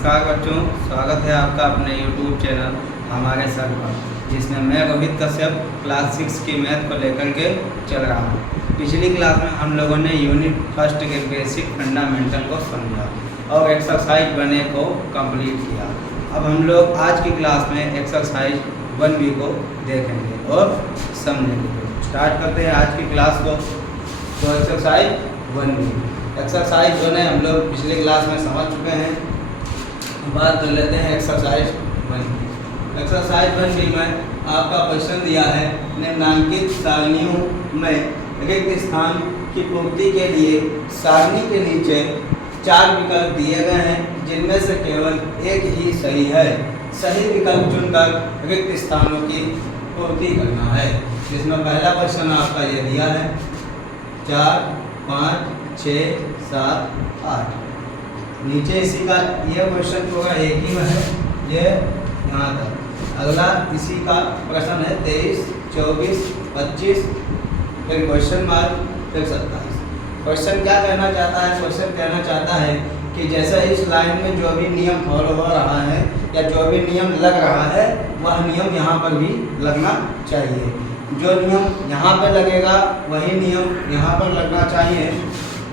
नमस्कार बच्चों, स्वागत है आपका अपने YouTube चैनल हमारे सर पर, जिसमें मैं रोहित कश्यप क्लास 6 की मैथ को लेकर के चल रहा हूँ। पिछली क्लास में हम लोगों ने यूनिट फर्स्ट के बेसिक फंडामेंटल को समझा और एक्सरसाइज 1A को कंप्लीट किया। अब हम लोग आज की क्लास में एक्सरसाइज 1B को देखेंगे और समझेंगे। स्टार्ट करते हैं आज की क्लास को। तो एक्सरसाइज 1B, एक्सरसाइज 1A हम लोग पिछली क्लास में समझ चुके हैं। बात कर लेते हैं एक्सरसाइज 1B। एक्सरसाइज 1B में आपका क्वेश्चन दिया है, निम्नलिखित सारणियों में रिक्त स्थान की पूर्ति के लिए सारणी के नीचे 4 विकल्प दिए गए हैं, जिनमें से केवल एक ही सही है। सही विकल्प चुनकर रिक्त स्थानों की पूर्ति करना है। जिसमें पहला क्वेश्चन आपका ये दिया है 4, 5, 6, 7, 8। नीचे इसी का यह क्वेश्चन होगा एक ही में है, ये यहाँ तक। अगला इसी का प्रश्न है 23, 24, 25, फिर क्वेश्चन मार्क, फिर 27। क्वेश्चन क्या कहना चाहता है? क्वेश्चन कहना चाहता है कि जैसे इस लाइन में जो भी नियम फॉलो हो रहा है या जो भी नियम लग रहा है, वह नियम यहाँ पर भी लगना चाहिए। जो नियम यहाँ पर लगेगा वही नियम यहाँ पर लगना चाहिए।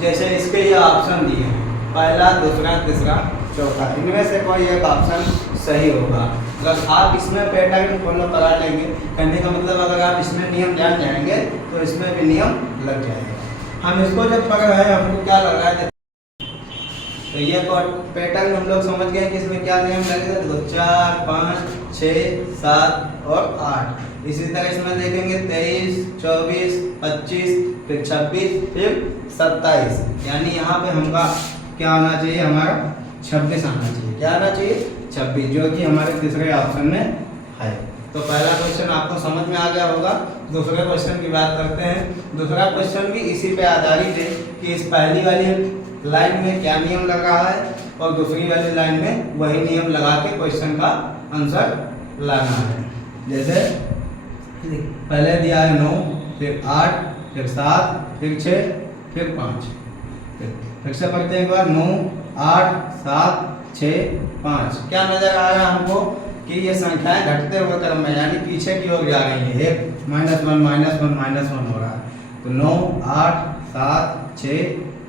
जैसे इसके ये ऑप्शन दिए हैं, पहला, दूसरा, तीसरा, चौथा, इनमें से कोई एक ऑप्शन सही होगा। अगर आप इसमें पैटर्न फॉलो करा लेंगे, कहने का मतलब अगर आप इसमें नियम जान जाएंगे तो इसमें भी नियम लग जाएगा। हम इसको जब पढ़ रहे हैं हमको क्या लग रहा है, तो ये पैटर्न हम लोग समझ गए कि इसमें क्या नियम लगेगा। तो 4, 5, 6, 7 और 8। इसी तरह इसमें देखेंगे 23, 24, 25, फिर 26, फिर 27। यानी यहाँ पे हमका क्या आना चाहिए, हमारा 26 आना चाहिए। क्या आना चाहिए? 26, जो कि हमारे तीसरे ऑप्शन में है। तो पहला क्वेश्चन आपको समझ में आ गया होगा। दूसरे क्वेश्चन की बात करते हैं। दूसरा क्वेश्चन भी इसी पे आधारित है कि इस पहली वाली लाइन में क्या नियम लग रहा है और दूसरी वाली लाइन में वही नियम लगा के क्वेश्चन का आंसर लाना है। जैसे पहले दिया है 9, फिर 8, फिर 7, फिर 6, फिर 5। फिर से पढ़ते हैं एक बार। 9, 8, 7, 6, 5। क्या नजर आ रहा है हमको कि ये संख्याएं घटते हुए क्रम में, यानी पीछे की ओर जा रही है। एक -1 -1 हो रहा है। तो 9, 8, 7, 6,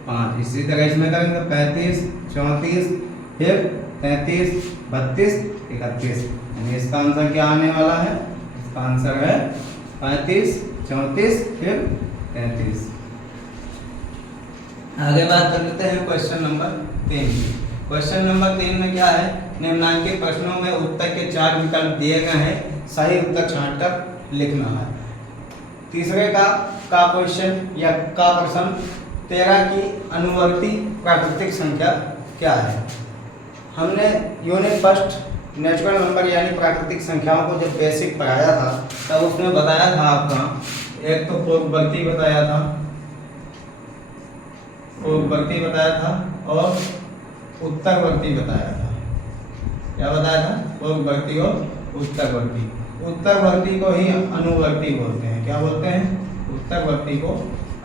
5। इसी तरह इसमें करेंगे 35, 34, फिर 33, 32, 31। यानी इसका आंसर क्या आने वाला है? इसका आंसर है 35, 34, फिर 33। आगे बात कर लेते हैं क्वेश्चन नंबर 3 की। क्वेश्चन नंबर 3 में क्या है, निम्नलिखित प्रश्नों में उत्तर के 4 विकल्प दिए गए हैं, सही उत्तर छांटकर लिखना है। तीसरे का क्वेश्चन या का प्रश्न, 13 की अनुवर्ती प्राकृतिक संख्या क्या है? हमने यूनिट फर्स्ट नेचुरल नंबर यानी प्राकृतिक संख्याओं को जब बेसिक पढ़ाया था तब उसमें बताया था आपका, एक तो पूर्ववर्ती बताया था, पूर्ववर्ती बताया था और उत्तरवर्ती बताया था। क्या बताया था? पूर्ववर्ती और उत्तरवर्ती। उत्तरवर्ती को ही अनुवर्ती बोलते हैं। क्या बोलते हैं? उत्तरवर्ती को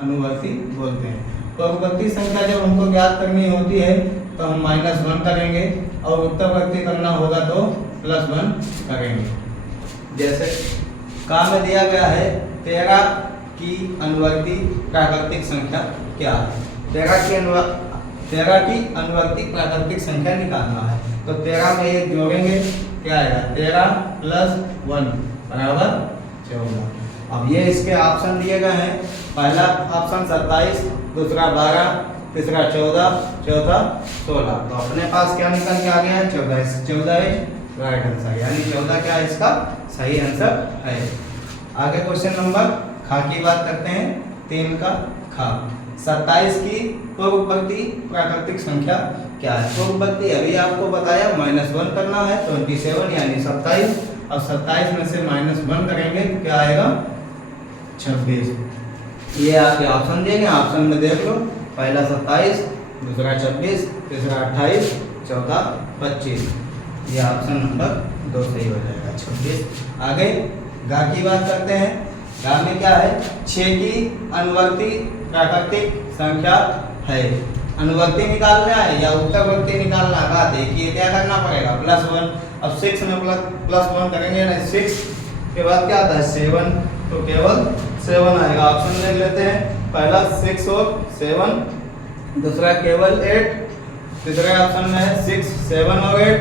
अनुवर्ती बोलते हैं। पूर्ववर्ती संख्या जब हमको ज्ञात करनी होती है तो हम -1 करेंगे और उत्तरवर्ती करना होगा तो +1 करेंगे। जैसे का में दिया गया है 13 की अनुवर्ती प्राकृतिक संख्या क्या है? 13 की अनुवर्ती प्राकृतिक संख्या निकालना है। तो 13 में एक जोड़ेंगे, क्या आएगा? 13 + 1 बराबर 14। अब ये इसके ऑप्शन दिए गए हैं। पहला ऑप्शन 27, दूसरा 12, तीसरा 14, चौथा 16। तो अपने पास क्या निकल के आ गया है? 14। 14 राइट आंसर, यानी 14 क्या इसका सही आंसर है। आगे क्वेश्चन नंबर खा की बात करते हैं। 3 का खा, 27 की पूर्ववर्ती प्राकृतिक संख्या क्या है? पूर्ववर्ती अभी आपको बताया -1 करना है, 27 यानी 27। और 27 में से -1 करेंगे तो क्या आएगा? 26। ये आपके ऑप्शन देंगे, ऑप्शन में देख लो। पहला 27, दूसरा 26, तीसरा 28, चौथा 25। ये ऑप्शन नंबर 2 सही हो जाएगा, 26। आगे गा की बात करते हैं। गा में क्या है? 6 की अनुवर्ती प्राकृतिक संख्या है। अनुवर्ती निकालना है या उत्तरवर्ती निकालना है, देखिए क्या करना पड़ेगा, +1। अब 6 में +1 करेंगे ना, 6 के बाद क्या आता है 7, तो केवल 7 आएगा। ऑप्शन देख लेते हैं, पहला 6 और 7, दूसरा केवल 8, तीसरे ऑप्शन में है 6, 7 और 8,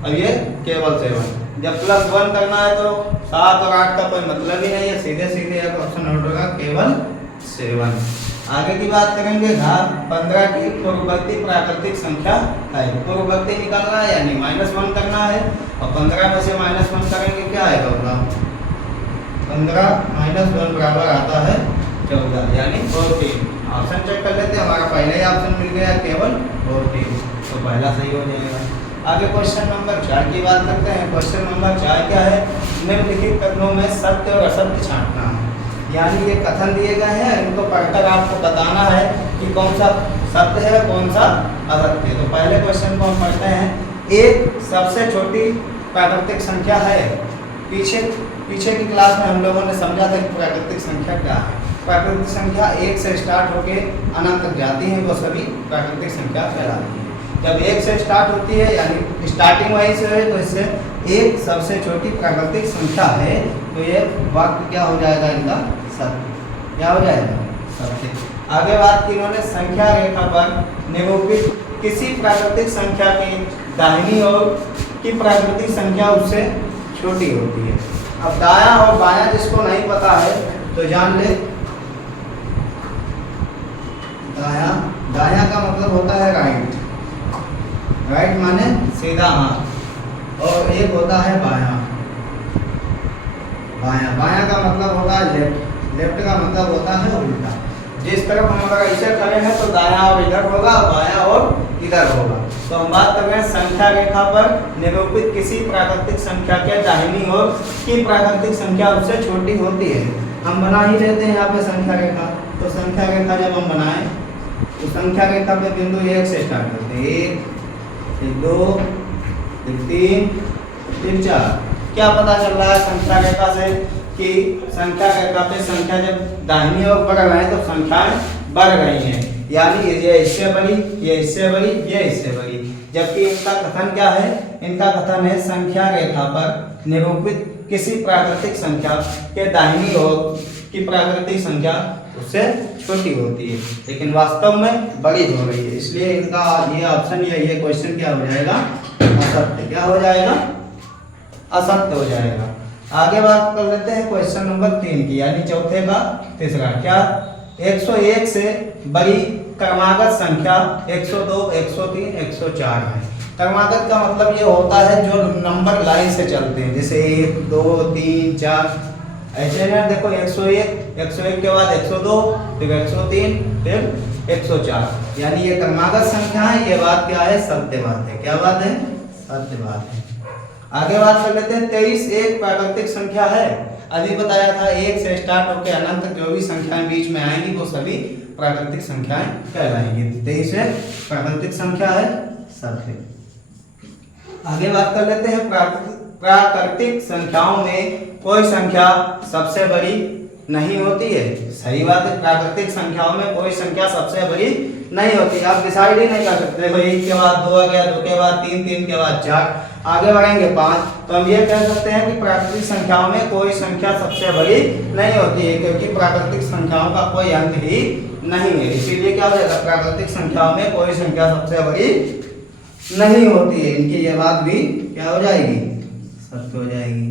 अब ये केवल 7। जब +1 करना है तो 7 और 8 का कोई मतलब ही नहीं है, सीधे सीधे एक ऑप्शन आउट होगा, केवल 7। आगे की बात करेंगे, घात 15 की पूर्ववर्ती प्राकृतिक संख्या है। पूर्ववर्ती निकालना है यानी -1 करना है, और 15 में से -1 करेंगे क्या आएगा होगा, 15 - 1 बराबर आता है 14 यानी 14। ऑप्शन चेक कर लेते हैं, हमारा पहला ही ऑप्शन मिल गया केवल 14, तो पहला सही हो जाएगा। आगे क्वेश्चन नंबर 4 की बात करते हैं। क्वेश्चन नंबर 4 क्या है, निम्नलिखित कथनों में सत्य और असत्य छांटना है। यानी ये कथन दिए गए हैं, इनको पढ़कर आपको बताना है कि कौन सा सत्य है कौन सा असत्य है। तो पहले क्वेश्चन को हम पढ़ते हैं, एक सबसे छोटी प्राकृतिक संख्या है। पीछे की क्लास में हम लोगों ने समझा था कि प्राकृतिक संख्या क्या है। प्राकृतिक संख्या 1 से स्टार्ट होके अनंत तक जाती है, वो सभी प्राकृतिक संख्या कहलाती है। जब 1 से स्टार्ट होती है यानी स्टार्टिंग वहीं से है, तो इससे एक सबसे छोटी प्राकृतिक संख्या है, तो ये वाक्य क्या हो जाएगा इनका, सत्य। क्या हो जाएगा, सत्य। आगे बात की इन्होंने, संख्या रेखा पर निरूपित किसी प्राकृतिक संख्या की दाहिनी ओर की प्राकृतिक संख्या उससे छोटी होती है। अब दायां और बायां जिसको नहीं पता है तो जान ले, दायां का मतलब होता है राइट, राइट माने सीधा हाथ, और एक होता है बायां। बायां का मतलब होता है लेफ्ट, लेफ्ट का मतलब होता है उल्टा। जिस तरफ हम अगर ऐसे करेंगे तो दायां और इधर होगा, बायां और इधर होगा। तो हम बात कर रहे हैं संख्या रेखा पर निरूपित किसी प्राकृतिक संख्या के दाहिनी ओर की प्राकृतिक संख्या उससे छोटी होती है। हम बना ही लेते हैं यहाँ पे संख्या रेखा। तो संख्या रेखा जब हम बनाएं तो संख्या रेखा पे बिंदु 1 से स्टार्ट करते हैं, 1, 2, 3, 4। क्या पता चल रहा है संख्या रेखा से कि संख्या रेखा पे संख्या जब दाहिनी ओर बढ़ रहे हैं तो संख्याएं बढ़ रही हैं, यानी ये इससे बड़ी, ये इससे बड़ी, ये इससे बड़ी। जबकि इनका कथन क्या है, इनका कथन है संख्या रेखा पर निरूपित किसी प्राकृतिक संख्या के दाहिनी ओर की प्राकृतिक संख्या उससे छोटी होती है, लेकिन वास्तव में बड़ी हो रही है। इसलिए इनका ये ऑप्शन या ये क्वेश्चन क्या हो जाएगा, असत्य। क्या हो जाएगा, असत्य हो जाएगा। आगे बात कर लेते हैं क्वेश्चन नंबर 3 की, यानी चौथे का तीसरा। क्या 101 से बड़ी क्रमागत संख्या 102, 103, 104 है। क्रमागत का मतलब ये होता है जो नंबर लाइन से चलते हैं, जैसे 1, 2, 3, 4 ऐसे ना। देखो 101 के बाद 102, फिर 103, फिर 104, यानी ये क्रमागत संख्या है। ये बात क्या है, सत्य बात है। क्या बात है, सत्य बात है। आगे बात कर लेते हैं, 23 एक प्राकृतिक संख्या है। अभी बताया था 1 से स्टार्ट होकर अनंत तक जो भी संख्याएं बीच में आएंगी वो सभी प्राकृतिक संख्याएं कहलाएंगी। 23 एक प्राकृतिक संख्या है, सत्य। आगे बात कर लेते हैं, प्राकृतिक संख्याओं में कोई संख्या सबसे बड़ी नहीं होती है। सही बात है, प्राकृतिक संख्याओं में कोई संख्या सबसे बड़ी नहीं होती। आप डिसाइड ही नहीं कर सकते। देखो 1 के बाद 2 आ गया, 2 के बाद 3, 3 के बाद 4, आगे बढ़ेंगे 5। तो हम ये कह सकते हैं कि प्राकृतिक संख्याओं में कोई संख्या सबसे बड़ी नहीं होती है, क्योंकि प्राकृतिक संख्याओं का कोई अंत ही नहीं है। इसीलिए क्या हो जाएगा, प्राकृतिक संख्याओं में कोई संख्या सबसे बड़ी नहीं होती है। इनकी ये बात भी क्या हो जाएगी, सत्य हो जाएगी।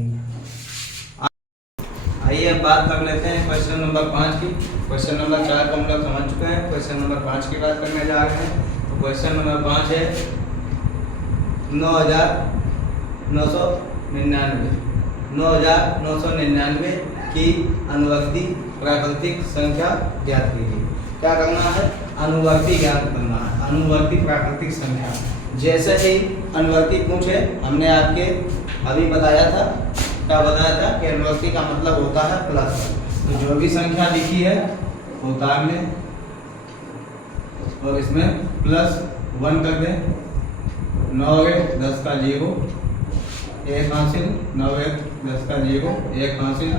आइए अब बात कर लेते हैं क्वेश्चन नंबर 5 की। क्वेश्चन नंबर 4 को हम लोग समझ चुके हैं, क्वेश्चन नंबर 5 की बात करने जा रहे हैं। तो क्वेश्चन नंबर 5 है 9999 की अनुवर्ती प्राकृतिक संख्या ज्ञात कीजिए। क्या करना है, अनुवर्ती ज्ञात करना है, अनुवर्ती प्राकृतिक संख्या। जैसे ही अनुवर्ती पूछे, हमने आपके अभी बताया था, क्या बताया था कि अनुवर्ती का मतलब होता है +1। तो जो भी संख्या लिखी है उतार लें और इसमें +1 कर दें। 9 1 10 का 0, 1 हासिल, 9 1 10 का 0, 1 हासिल,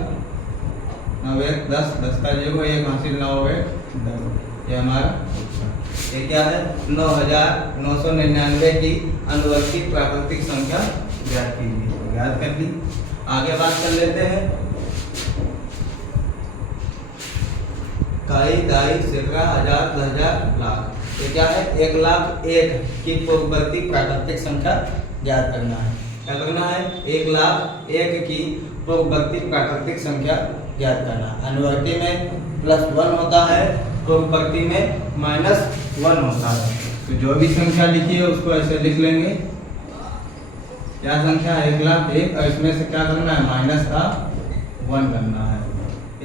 9 1 10 10 का 0, 1 हासिल, 9 1 10। ये हमारा उत्तर। ये क्या है 9999 की अनुवर्ती प्राकृतिक संख्या ज्ञात कीजिए। याद कर ली। आगे बात कर लेते हैं कई दाई सैकड़ा हजार 10,000 लाख। ये क्या है 1,01,000 की पूर्ववर्ती प्राकृतिक संख्या ज्ञात करना है। क्या करना है 1,01,000 की पूर्ववर्ती प्राकृतिक संख्या ज्ञात करना। अनुवर्ती में +1 होता है, पूर्ववर्ती में -1 होता है। तो जो भी संख्या लिखी है उसको ऐसे लिख लेंगे। क्या संख्या 1,01,000 और इसमें से क्या करना है -1 करना है।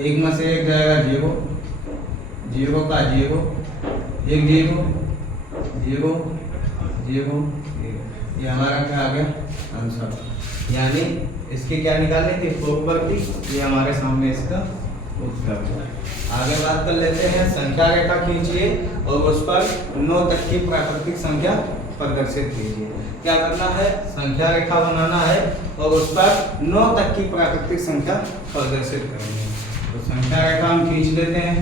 एक में से एक जाएगा 0, 0 का 0, 1 0 0 0 ये हमारा क्या आ गया आंसर। यानी इसकी क्या निकालनी थी पूर्ववर्ती, ये हमारे सामने इसका उत्तर है। आगे बात कर लेते हैं संख्या रेखा खींचिए और उस पर 9 तक की प्राकृतिक संख्या प्रदर्शित कीजिए। क्या करना है संख्या रेखा बनाना है और उस पर 9 तक की प्राकृतिक संख्या प्रदर्शित करनी है। तो संख्या रेखा हम खींच लेते हैं।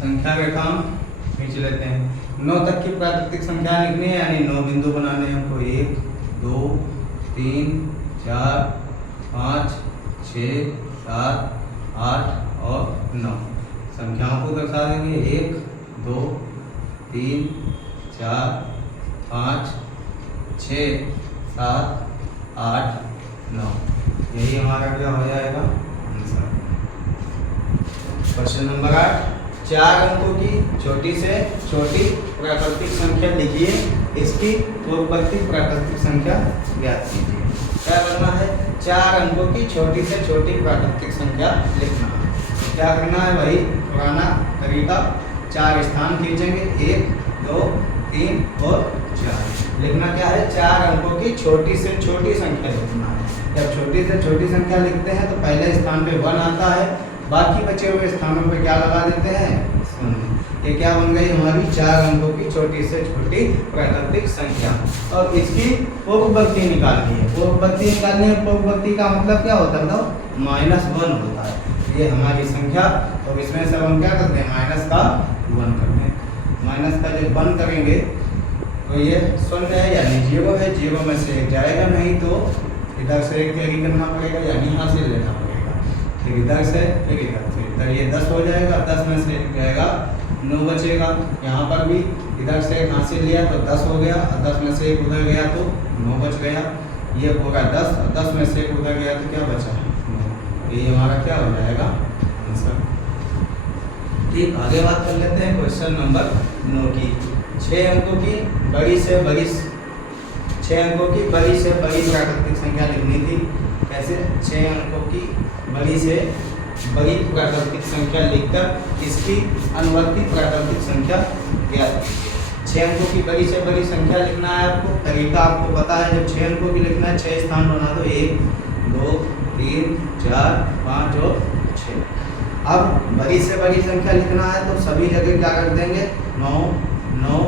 संख्या रेखा हम खींच लेते हैं। 9 तक की प्राकृतिक संख्या लिखनी है यानी 9 बिंदु बनाने हैं हमको। 1 2 3 4 5 6 7 8 और 9 संख्याओं को दर्शा देंगे। 1 2 3 4 5 6 7 8 9 यही हमारा क्या हो जाएगा आंसर। क्वेश्चन नंबर 8 4 अंकों की छोटी से छोटी प्राकृतिक संख्या लिखिए, इसकी पूर्ववर्ती प्राकृतिक संख्या ज्ञात कीजिए। क्या करना है 4 अंकों की छोटी से छोटी प्राकृतिक संख्या लिखना है। तो क्या करना है वही पुराना तरीका, 4 स्थान खींचेंगे 1 2 3 और 4। लिखना क्या है 4 अंकों की छोटी से छोटी संख्या लिखना है। जब छोटी से छोटी संख्या लिखते हैं तो पहले स्थान पे 1 आता है, बाकी बचे हुए स्थानों पे क्या लगा देते हैं 0। ये क्या बन गई हमारी 4 अंकों की छोटी से छोटी प्राकृतिक संख्या। और इसकी पूर्ववर्ती निकालनी है। पूर्ववर्ती निकालनी है, पूर्ववर्ती का मतलब क्या होता है मतलब -1 होता है। ये हमारी संख्या और इसमें से हम क्या करते हैं माइनस का 1 करते हैं। माइनस का जब 1 करेंगे तो ये 0 है यानी 0 है, 0 में से 1 जाएगा नहीं तो इधर से 1 कैरी करना पड़ेगा यानी यहाँ से लेना पड़ेगा। फिर इधर से फिर इधर ये 10 हो जाएगा, 10 में से 1 जाएगा 9 बचेगा। यहाँ पर भी इधर से 1 हासिल लिया तो 10 हो गया, 10 में से 1 उधर गया तो 9 बच गया। ये होगा 10, 10 में से 1 उधर गया तो क्या बचा 9। ये हमारा क्या हो जाएगा आंसर। ठीक, आगे बात कर लेते हैं क्वेश्चन नंबर 9 की। 6 अंकों की बड़ी से बड़ी 6 अंकों की बड़ी से बड़ी प्राकृतिक संख्या लिखनी थी। कैसे 6 अंकों की बड़ी से बड़ी प्राकृतिक संख्या लिखकर इसकी अनुवर्ती प्राकृतिक संख्या ज्ञात कीजिए। 6 अंकों की बड़ी से बड़ी संख्या लिखना है आपको। तरीका आपको पता है, जब 6 अंकों की लिखना है 6 स्थान बना दो 1 2 3 4 5 और 6। अब बड़ी से बड़ी संख्या लिखना है तो सभी जगह क्या कर देंगे 9 9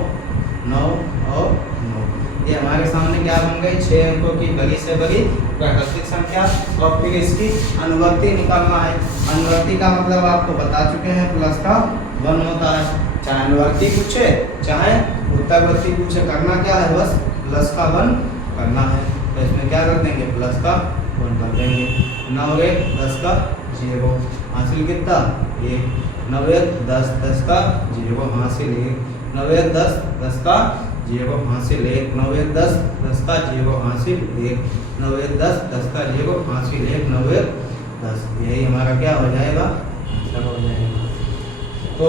9 और 9। ये हमारे सामने क्या बन गई 6 अंकों की बड़ी से बड़ी प्राकृतिक संख्या। और फिर इसकी अनुवर्ती निकालना है। अनुवर्ती का मतलब आपको बता चुके हैं प्लस का 1 होता है। चाहे अनुवर्ती पूछे चाहे उत्तरवर्ती पूछे, करना क्या है बस प्लस का 1 करना है। तो इसमें क्या कर देंगे प्लस का 1 कर देंगे। 9 1 10 का 0 हासिल कितना 1, 9 1 10 10 का 0 हासिल 1, 9 1 10 10 का 0 हासिल 1, 9 1 10 10 का 0 हासिल 1, 9 1 10 10 का 0 हासिल 1, 9 1 10। यही हमारा क्या हो जाएगा आंसर हो जाएगा। तो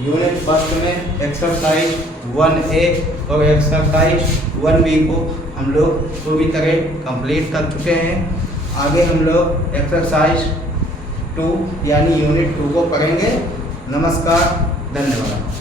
यूनिट फर्स्ट में एक्सरसाइज 1A और एक्सरसाइज 1B को हम लोग पूरी तरह कंप्लीट कर चुके हैं। आगे हम लोग एक्सरसाइज 2 यानी यूनिट 2 को पढ़ेंगे। नमस्कार, धन्यवाद।